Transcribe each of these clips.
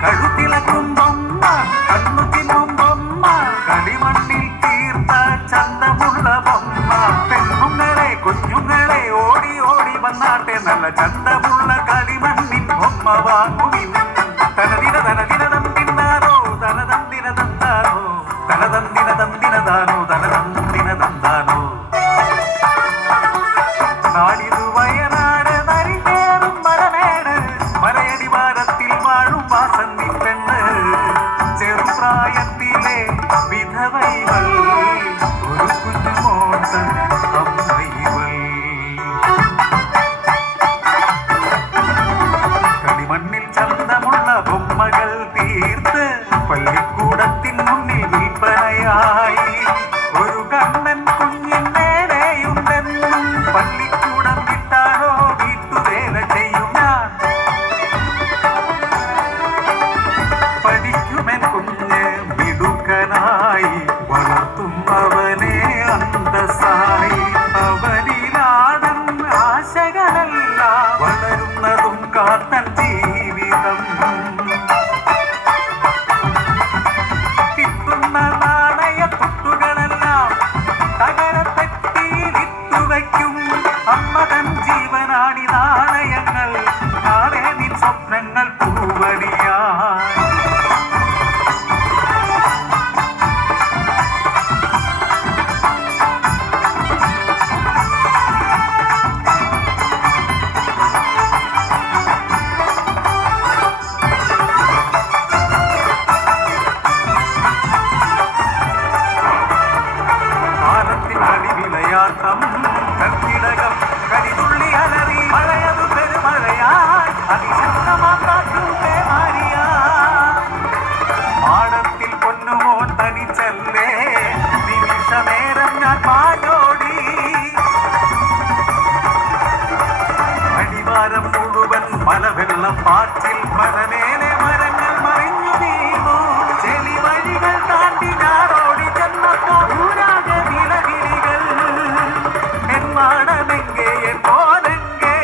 കഴുത്തിളക്കും ബൊമ്മ കണ്ണു തിന്നും ബൊമ്മ കളിമണ്ണിൽ തീർത്ത ചന്തമുള്ള ബൊമ്മ പെണ്ണുങ്ങളെ കുഞ്ഞുങ്ങളെ ഓടി ഓടി വന്നാട്ടെ നല്ല ചന്തമുള്ള കളിമണ്ണിൻ ബൊമ്മ വാങ്ങുവിൻ തനദിന തനദിനതം തിന്നാനോ തനതം ദിനതന്താനോ തനതം ദിനതന്തിനതാനോ തനതം ദിനതന്താനോ നാടിതു വയനാട് നരികേറും മരമേട് മലയടിവാരത്തിൽ വാഴും വാസന്തി പെണ്ണ് ചെറുപ്രായത്തിലെ വിധവൈവൾ ഒരു കുഞ്ഞുമോട്ട അമ്മൈവൾ കളിമണ്ണിൽ ചന്തമുള്ള ബൊമ്മകൾ തീർത്ത് പള്ളിക്കൂടത്തിൻ മുന്നിൽ വിൽപ്പനയായി ഒരു കണ്ണൻ കുഞ്ഞിന്നേരെയുണ്ടെന്നും പള്ളിക്കൂടം വിട്ടാണോ വീട്ടുവേല ചെയ്യും ഞാൻ പഠിക്കുമെൻ കുഞ്ഞ് മിടുക്കനായി വളർത്തും അവനെ അന്തസ്സായി അവനിലാടൻ ആശകളല്ല വളരുന്നതും കാത്തൻ ജീവിതം കിട്ടുന്ന നാണയത്തുട്ടുകളെല്ലാം തകരപ്പെട്ടിയിലിട്ടുവയ്ക്കും അമ്മതൻ ജീവനാണി നാണയങ്ങൾ നാളെ നിൻ സ്വപ്നങ്ങൾ പൂവണിയാ യാത്രം കർക്കിടകം കരിതുള്ളി അലറി മഴയതു പെരുമഴയായി അതിശക്തമാം കാറ്റും പേമാരിയാ മാടത്തിൽ പൊന്നുമോൻ തനിച്ചല്ലേ നിമിഷനേരം ഞാൻ പാടോടി അടിവാരം മുഴുവൻ മലവെള്ളം പാച്ചിൽ മലമേലെ മരങ്ങൾ മറിഞ്ഞു നീങ്ങു ചെളി വഴികൾ താണ്ടി ഞാറോടി ചെന്നപ്പോൾ ഊരാകെ വിലകിരികൾ മാടമെങ്കേ പോലെങ്കേ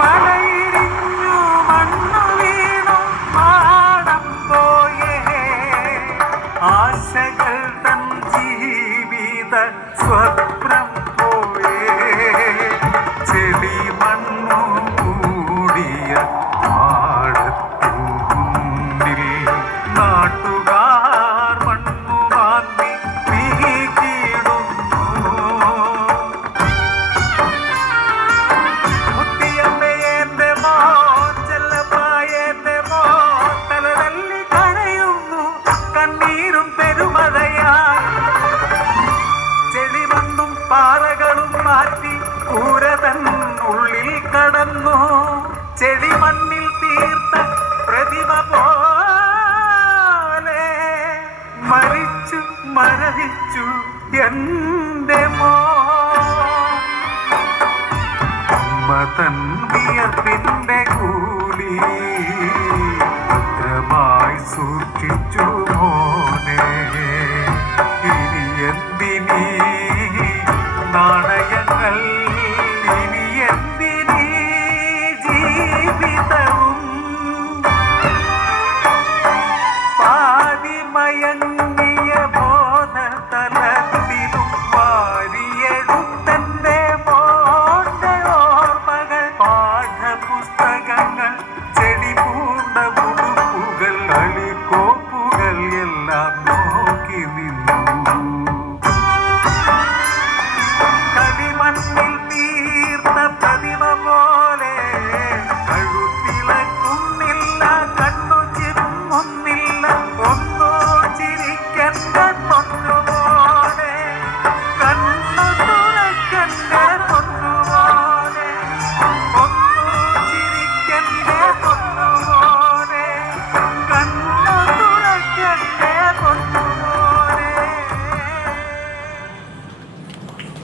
മലയിടിഞ്ഞു മണ്ണു വീണു മാടം പോയേ ആശകൾ തൻ ജീവിത സ്വപ്നം പോയേ ചെളി മണ്ണു മൂടിയ മാടത്തു മുന്നിൽ നാട്ടുകാർ പാറകളും മാറ്റി കൂരതൻ ഉള്ളിൽ കടന്നു ചെളിമണ്ണിൽ തീർത്ത പ്രതിമ പോലെ മരിച്ചു മരവിച്ചു എന്റെ അമ്മ തൻ വിയർപ്പിന്റെ കൂലി ഭദ്രമായി